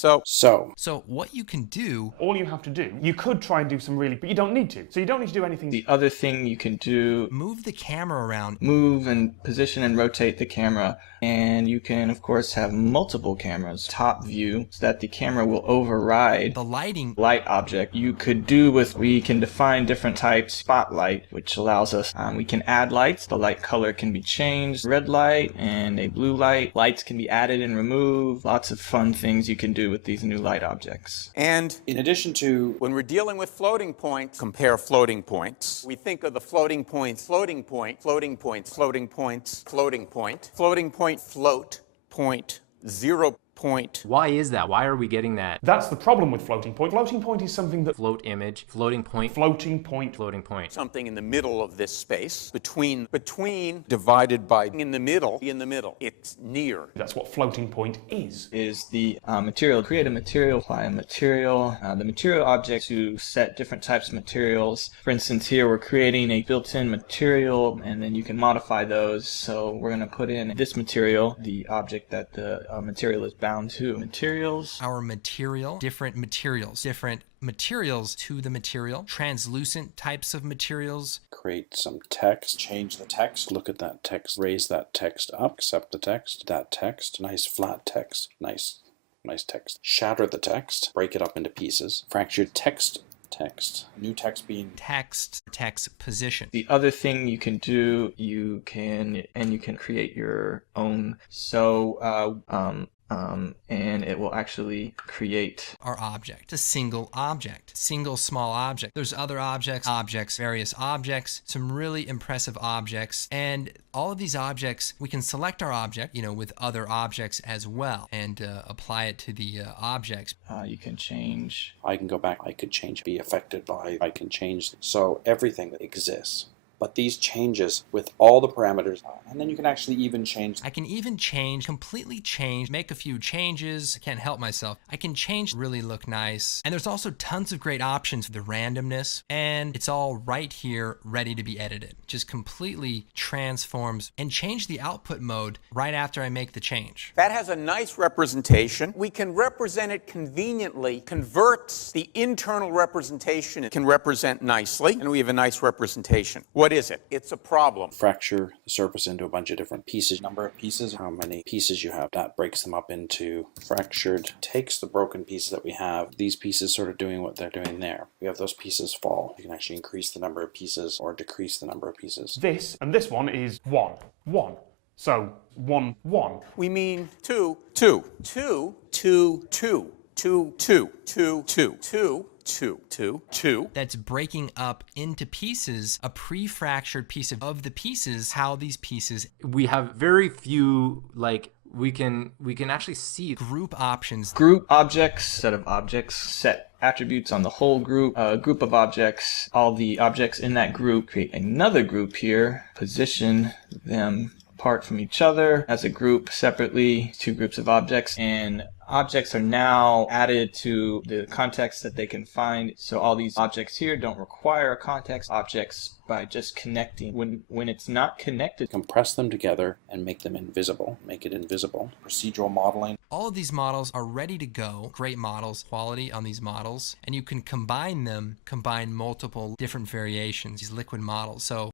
So what you can do, all you have to do, you could try and do some really, but you don't need to. So you don't need to do anything. The other thing you can do, move the camera around. Move and position and rotate the camera. And you can, of course, have multiple cameras, top view, so that the camera will override The lighting light object. You could do with, we can define different types, spotlight, which allows us, we can add lights. The light color can be changed, red light and a blue light. Lights can be added and removed. Lots of fun things you can do with these new light objects. And in addition to, when we're dealing with floating points, compare floating points. We think of the floating points, floating point, floating points, floating points, floating point, floating point, float, point, 0 point. Why is that? Why are we getting that? That's the problem with floating point. Floating point is something that Float image, floating point, floating point. floating point. Something in the middle of this space, between, divided by, in the middle. It's near. That's what floating point is. Is the material. Create a material, apply a material. The material object to set different types of materials. For instance, here we're creating a built-in material, and then you can modify those. So we're going to put in this material, the object that the material is bound to. Materials. our material, different materials to the material, translucent types of materials. Create some text, change the text, look at that text, raise that text up, accept the text, that text, nice flat text, nice text. Shatter the text, break it up into pieces. Fractured text, new text being text position. The other thing you can do, you can create your own. So and it will actually create our object, a single small object. There's other objects, various objects, some really impressive objects, and all of these objects, we can select our object, with other objects as well, and apply it to the objects. You can change. I can go back, I could change, be affected by, I can change. So everything that exists. But these changes with all the parameters, and then you can actually even change. I can even completely change, make a few changes. I can't help myself. I can change, really look nice. And there's also tons of great options for the randomness, and it's all right here, ready to be edited. Just completely transforms and change the output mode right after I make the change. That has a nice representation. We can represent it conveniently, converts the internal representation. It can represent nicely, and we have a nice representation. What is it? It's a problem. Fracture the surface into a bunch of different pieces. Number of pieces, how many pieces you have. That breaks them up into fractured. Takes the broken pieces that we have. These pieces sort of doing what they're doing there. We have those pieces fall. You can actually increase the number of pieces or decrease the number of pieces. This and this one is 1, 1. So 1, 1. We mean 2, 2, 2, 2, 2, 2, 2, 2, 2, 2. 2. That's breaking up into pieces, a pre-fractured piece of the pieces, how these pieces. We have very few, we can actually see group options. Group objects, set of objects, set attributes on the whole group, a group of objects, all the objects in that group, create another group here, position them apart from each other as a group separately, two groups of objects, and objects are now added to the context that they can find. So all these objects here don't require a context. Objects, by just connecting, when it's not connected, compress them together and make them invisible. Make it invisible. Procedural modeling. All of these models are ready to go. Great models, quality on these models, and you can combine multiple different variations, these liquid models. So